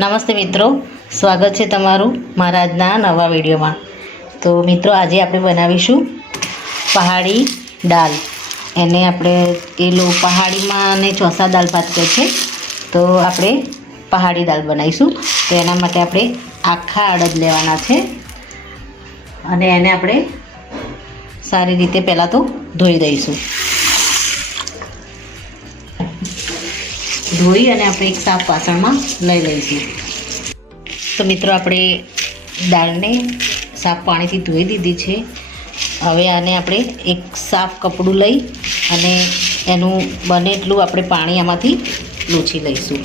નમસ્તે મિત્રો, સ્વાગત છે તમારું મારા આજના નવા વિડીયોમાં। તો મિત્રો, આજે આપણે બનાવીશું પહાડી દાળ। એને આપણે પહાડીમાં અને ચોસા દાળ ભાત કહે છે, તો આપણે પહાડી દાળ બનાવીશું। તો એના માટે આપણે આખા અડદ લેવાના છે અને એને આપણે સારી રીતે પહેલાં તો ધોઈ દઈશું। ધોઈ અને આપણે એક સાફ વાસણમાં લઈ લઈશું। તો મિત્રો, આપણે દાળને સાફ પાણીથી ધોઈ દીધી છે। હવે આને આપણે એક સાફ કપડું લઈ અને એનું બને એટલું આપણે પાણી આમાંથી લૂછી લઈશું,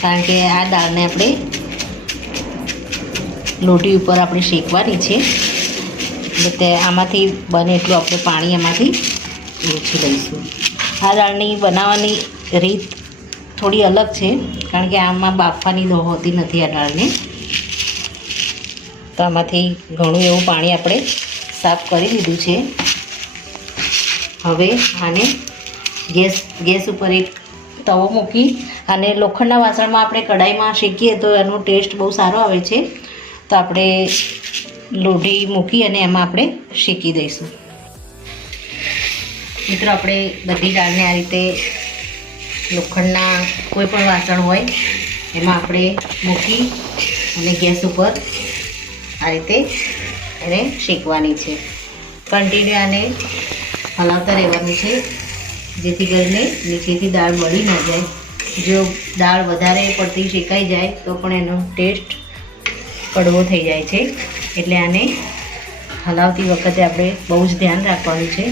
કારણ કે આ દાળને આપણે લોટી ઉપર આપણે શેકવાની છે, એટલે તે આમાંથી બને એટલું આપણે પાણી એમાંથી લૂછી લઈશું। આ દાળની બનાવવાની રીત થોડી અલગ છે, કારણ કે આમાં બાફવાની હોતી નથી આ દાળને। તો આમાંથી ઘણું એવું પાણી આપણે સાફ કરી દીધું છે। હવે આને ગેસ ઉપર એક તવો મૂકી અને લોખંડના વાસણમાં આપણે કઢાઈમાં શેકીએ તો એનો ટેસ્ટ બહુ સારો આવે છે। તો આપણે લોઢી મૂકી અને એમાં આપણે શેકી દઈશું। મિત્રો, આપણે બધી દાળને આ રીતે લોખંડના કોઈ પણ વાસણ હોય એમાં આપણે મૂકી અને ગેસ ઉપર આ રીતે એને શેકવાની છે। કન્ટિન્યુ આને હલાવતા રહેવાનું છે, જેથી કરીને નીચેથી દાળ બળી ન જાય। જો દાળ વધારે પડતી શેકાઈ જાય તો પણ એનો ટેસ્ટ કડવો થઈ જાય છે, એટલે આને હલાવતી વખતે આપણે બહુ જ ધ્યાન રાખવાનું છે।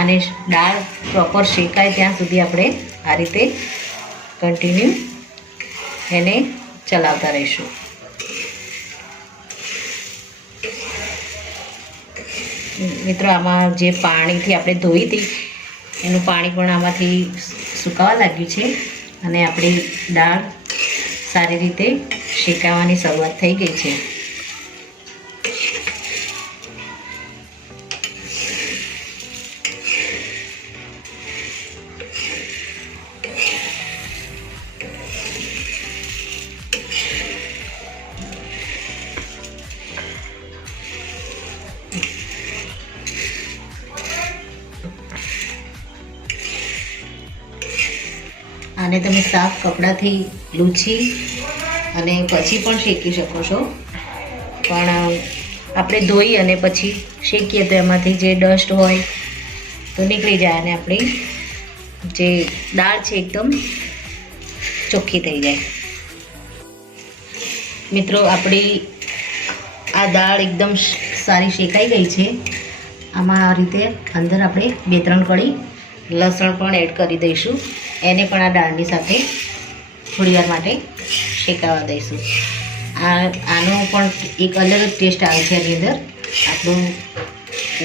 અને દાળ પ્રોપર શેકાય ત્યાં સુધી આપણે આ રીતે કન્ટિન્યુ એને ચલાવતા રહીશું। મિત્રો, આમાં જે પાણીથી આપણે ધોઈ હતી એનું પાણી પણ આમાંથી સુકાવા લાગ્યું છે અને આપણી દાળ સારી રીતે શેકાવાની શરૂઆત થઈ ગઈ છે। આને તમે સાફ કપડાથી લૂછી અને પછી પણ શેકી શકો છો, પણ આપણે ધોઈ અને પછી શેકીએ તો એમાંથી જે ડસ્ટ હોય તો નીકળી જાય અને આપણી જે દાળ છે એકદમ ચોખ્ખી થઈ જાય। મિત્રો, આપણી આ દાળ એકદમ સારી શેકાઈ ગઈ છે। આમાં આ રીતે અંદર આપણે 2-3 કળી લસણ પણ એડ કરી દઈશું। એને પણ આ દાળની સાથે થોડીવાર માટે શેકાવા દઈશું। આનો પણ એક અલગ જ ટેસ્ટ આવે છે। એની અંદર આપણું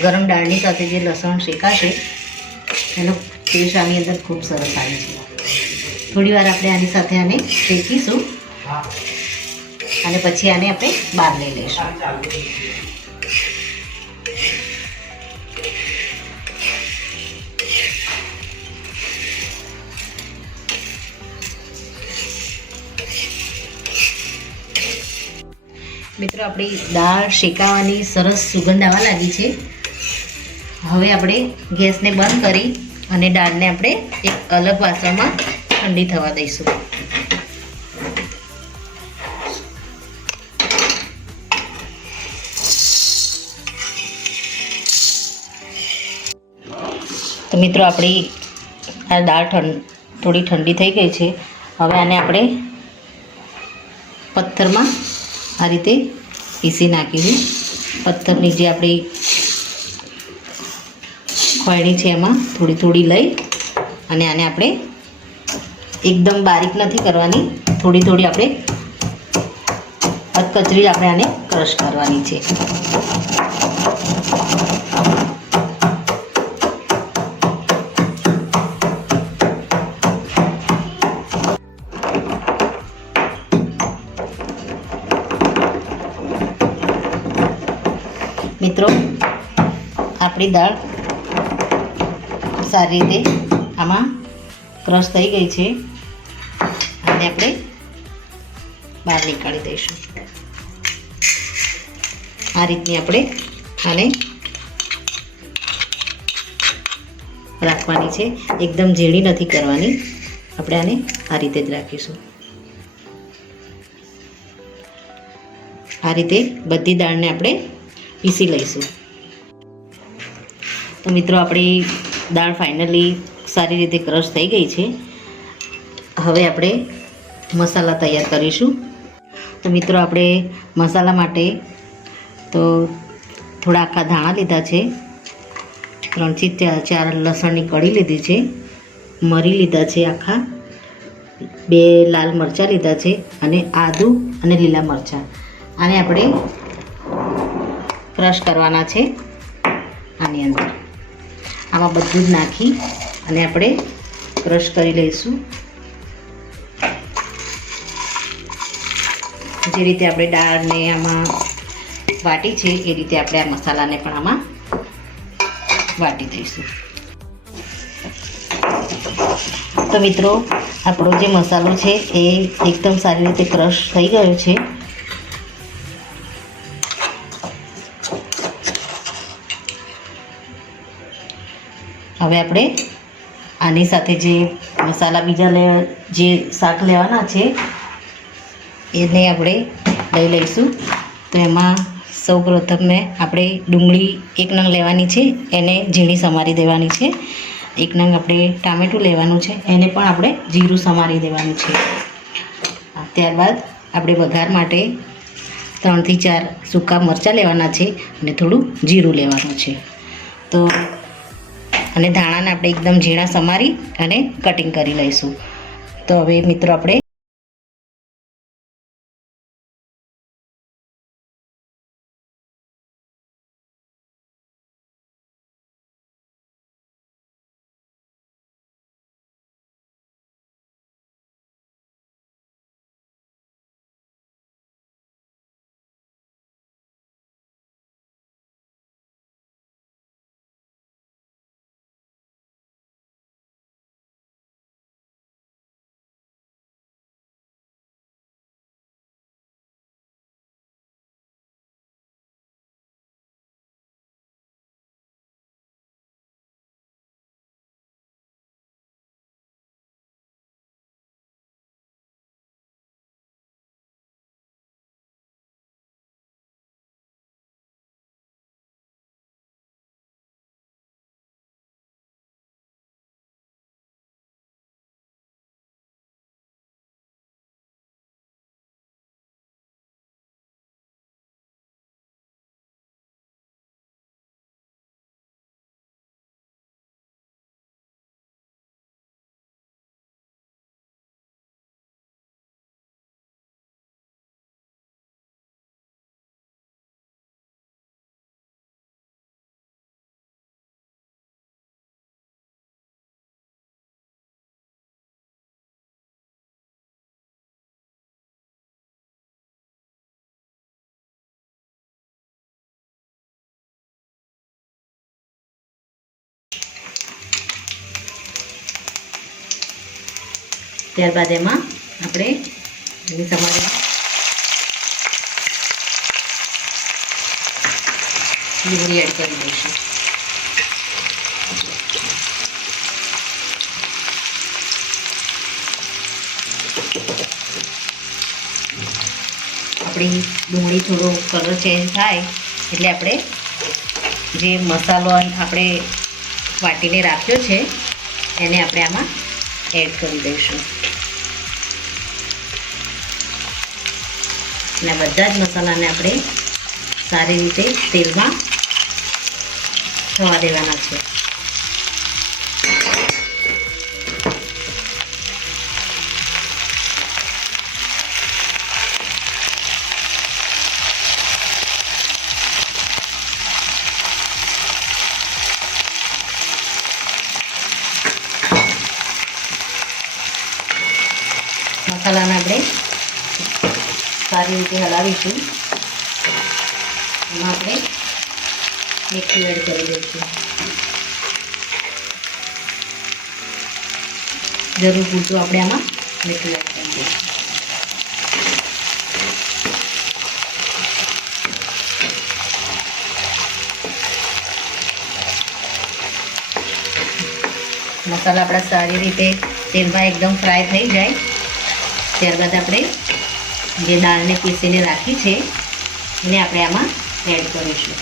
ગરમ દાળની સાથે જે લસણ શેકાશે એનો ટેસ્ટ આની અંદર ખૂબ સરસ આવે છે। થોડીવાર આપણે આની સાથે આને શેકીશું અને પછી આને આપણે બહાર લઈ લઈશું। મિત્રો, આપણી દાળ શેકાવાની સરસ સુગંધ આવવા લાગી છે। હવે આપણે ગેસને બંધ કરી અને દાળને આપણે એક અલગ વાસણમાં ઠંડી થવા દઈશું। તો મિત્રો, આપણી આ દાળ થોડી ઠંડી થઈ ગઈ છે। હવે આને આપણે પથ્થરમાં આ રીતે પીસી નાખીશું। પથ્થરની જે આપણી ખોયણી છે એમાં થોડી થોડી લઈ અને આને આપણે એકદમ બારીક નથી કરવાની, થોડી થોડી આપણે અધકચરી આપણે આને ક્રશ કરવાની છે। મિત્રો, આપણી દાળ સારી રીતે આમાં ક્રશ થઈ ગઈ છે। આને આપણે બહાર નીકાળી દઈશું. આ રીતની આપણે આને રાખવાની છે. એકદમ ઝીણી નથી કરવાની. આપણે આને આ રીતે જ રાખીશું. આ રીતે બધી દાળને આપણે પીસી લઈશું. તો મિત્રો આપણી દાળ ફાઇનલી સારી રીતે ક્રશ થઈ ગઈ છે. હવે આપણે મસાલા તૈયાર કરીશું. તો મિત્રો આપણે મસાલા માટે તો થોડા આખા ધાણા લીધા છે, 3 થી 4 લસણની કળી લીધી છે, મરી લીધા છે આખા, 2 લાલ મરચાં લીધા છે અને આદું અને લીલા મરચાં. આને આપણે ક્રશ કરવાના છે. આની અંદર આમાં બધું જ નાખી અને આપણે ક્રશ કરી લઈશું. જે રીતે આપણે દાળને આમાં વાટી છે એ રીતે આપણે આ મસાલાને પણ આમાં વાટી દઈશું. તો મિત્રો આપણો જે મસાલો છે એ એકદમ સારી રીતે ક્રશ થઈ ગયો છે. હવે આપણે આની સાથે જે મસાલા બીજા જે શાક લેવાના છે એને આપણે લઈ લઈશું. તો એમાં સૌપ્રથમ આપણે ડુંગળી 1 નંગ લેવાની છે, એને ઝીણી સમારી દેવાની છે. 1 નંગ આપણે ટામેટું લેવાનું છે, એને પણ આપણે જીરું સમારી દેવાનું છે. ત્યારબાદ આપણે વઘાર માટે 3 થી 4 સૂકા મરચાં લેવાના છે અને થોડું જીરું લેવાનું છે. તો અને ધાણાને આપણે એકદમ ઝીણા સમારી અને કટિંગ કરી લઈશું. તો હવે મિત્રો આપણે ત્યારબાદ એમાં આપણે સમારી ડુંગળી એડ કરી દઈશું. આપણી ડુંગળી થોડો કલર ચેન્જ થાય એટલે આપણે જે મસાલો આપણે વાટીને રાખ્યો છે એને આપણે આમાં એડ કરી દઈશું. અને બધા જ મસાલાને આપણે સારી રીતે તેલમાં થવા દેવાના છે. મસાલાને આપણે સારી રીતે હલાવીશું. એમાં આપણે મીઠું એડ કરી દઈશું. જરૂર પૂરતું આપણે આમાં મીઠું એડ કરી દઈશું. મસાલા આપણા સારી રીતે તેલમાં એકદમ ફ્રાય થઈ જાય ત્યારબાદ આપણે જે દાળને પીસીને રાખી છે એને આપણે આમાં એડ કરીશું.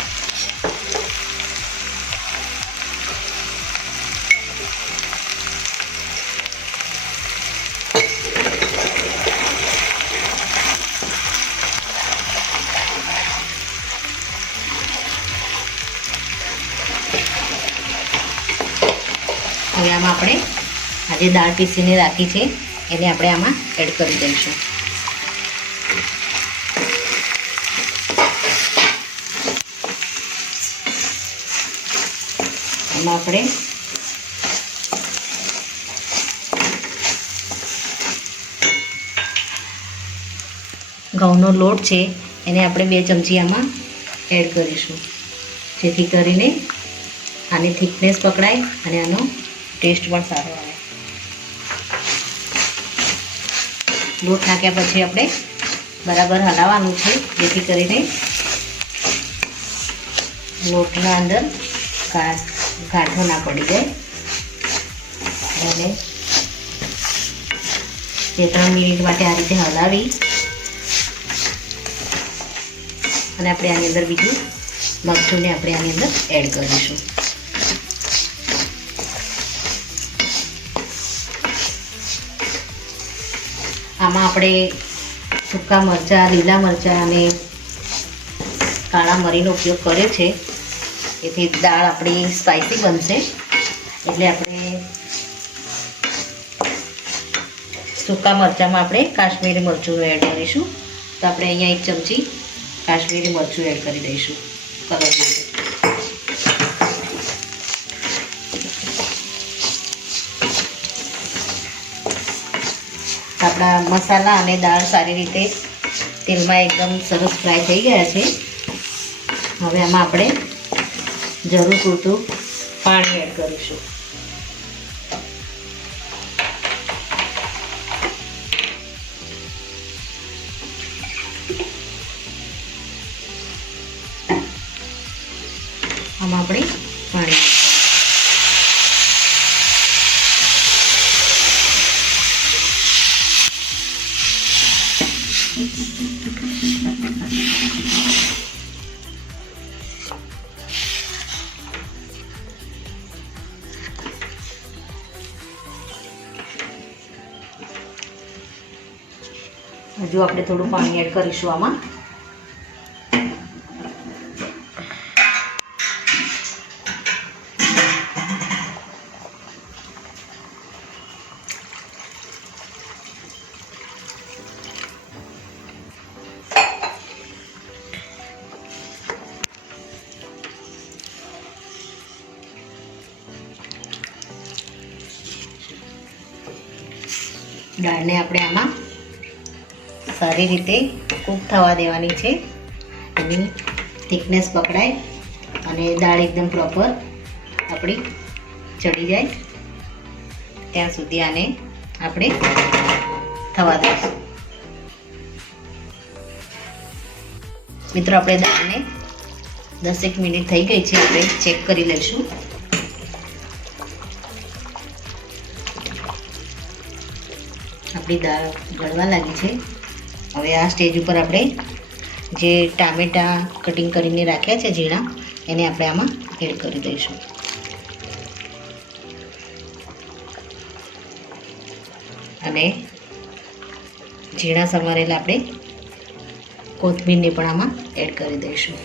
હવે આમાં આપણે આ જે દાળ પીસીને રાખી છે એને આપણે આમાં એડ કરી દઈશું. એમાં આપણે ઘઉંનો લોટ છે એને આપણે 2 ચમચી આમાં એડ કરીશું, જેથી કરીને આની થિકનેસ પકડાય અને આનો ટેસ્ટ પણ સારો આવે. લોટ નાખ્યા પછી આપણે બરાબર હલાવવાનું છે, જેથી કરીને લોટના અંદર ગાંઠો ના પડી જાય. અને 2-3 મિનિટ માટે આ રીતે હલાવી અને આપણે આની અંદર બીજું મરચુંને આપણે આની અંદર એડ કરીશું. આમાં આપણે સૂકા મરચાં, લીલા મરચાં અને કાળા મરીનો ઉપયોગ કર્યો છે, એથી દાળ આપણી સ્પાઇસી બનશે. એટલે આપણે સૂકા મરચાંમાં આપણે કાશ્મીરી મરચું એડ કરીશું. તો આપણે અહીંયા 1 ચમચી કાશ્મીરી મરચું એડ કરી દઈશું કલર માટે. આપણા મસાલા અને દાળ સારી રીતે તેલમાં એકદમ સરસ ફ્રાય થઈ ગયા છે. હવે આમાં આપણે જરૂર પૂરતું પાણી એડ કરીશું. આમાં આપણે પાણી હજુ આપણે થોડું પાણી એડ કરીશું આમાં. દાળને આપણે આમાં સારી રીતે કૂક થવા દેવાની છે. એની થિકનેસ પકડાય અને દાળ એકદમ પ્રોપર આપણી ચડી જાય ત્યાં સુધી આને આપણે થવા દઈશું. મિત્રો, આપણે દાળને 10 મિનિટ થઈ ગઈ છે, આપણે ચેક કરી લઈશું. આપણી દાળ ગળવા લાગી છે. હવે આ સ્ટેજ ઉપર આપણે જે ટામેટાં કટિંગ કરીને રાખ્યા છે ઝીણા, એને આપણે આમાં એડ કરી દઈશું. અને ઝીણા સમારેલા આપણે કોથમીરને પણ આમાં એડ કરી દઈશું.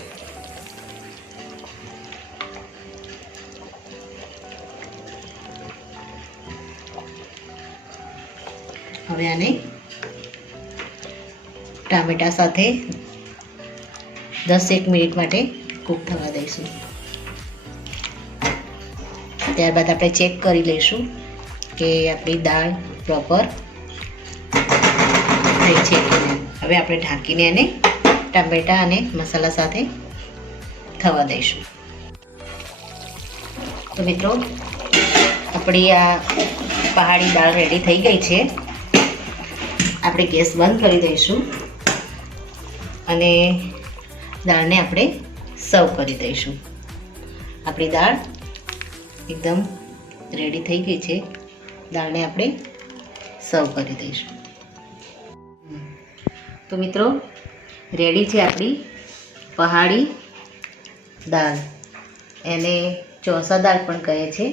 હવે આને ટામેટા સાથે 10 મિનિટ માટે કૂક થવા દઈશું. ત્યારબાદ આપણે ચેક કરી લઈશું કે આપણી દાળ પ્રોપર થઈ છે કે નહીં. હવે આપણે ઢાંકીને એને ટામેટા અને મસાલા સાથે થવા દઈશું. તો મિત્રો, આપણી આ પહાડી દાળ રેડી થઈ ગઈ છે. આપણે ગેસ બંધ કરી દઈશું અને દાળને આપણે સર્વ કરી દઈશું. આપણી દાળ એકદમ રેડી થઈ ગઈ છે. દાળને આપણે સર્વ કરી દઈશું. તો મિત્રો રેડી છે આપણી પહાડી દાળ. એને ચોસા દાળ પણ કહે છે.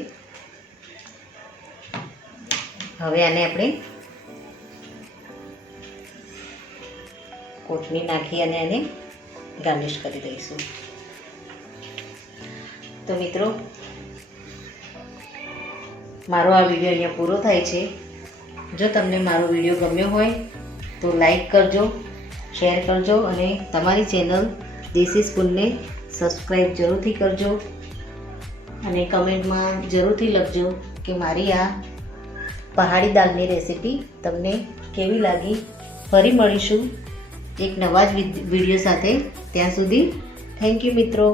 હવે આને આપણે કોથમીર નાખી અને એને ગાર્નિશ કરી દઈશું. તો મિત્રો મારો આ વિડીયો અહીંયા પૂરો થાય છે. જો તમને મારો વિડીયો ગમ્યો હોય તો લાઈક કરજો, શેર કરજો અને તમારી ચેનલ દેશી સ્પૂનને સબસ્ક્રાઈબ જરૂરથી કરજો અને કમેન્ટમાં જરૂરથી લખજો કે મારી આ પહાડી દાળની રેસીપી તમને કેવી લાગી. ફરી મળીશું એક નવા જ વિડીયો સાથે. ત્યાં સુધી થેન્ક યુ મિત્રો.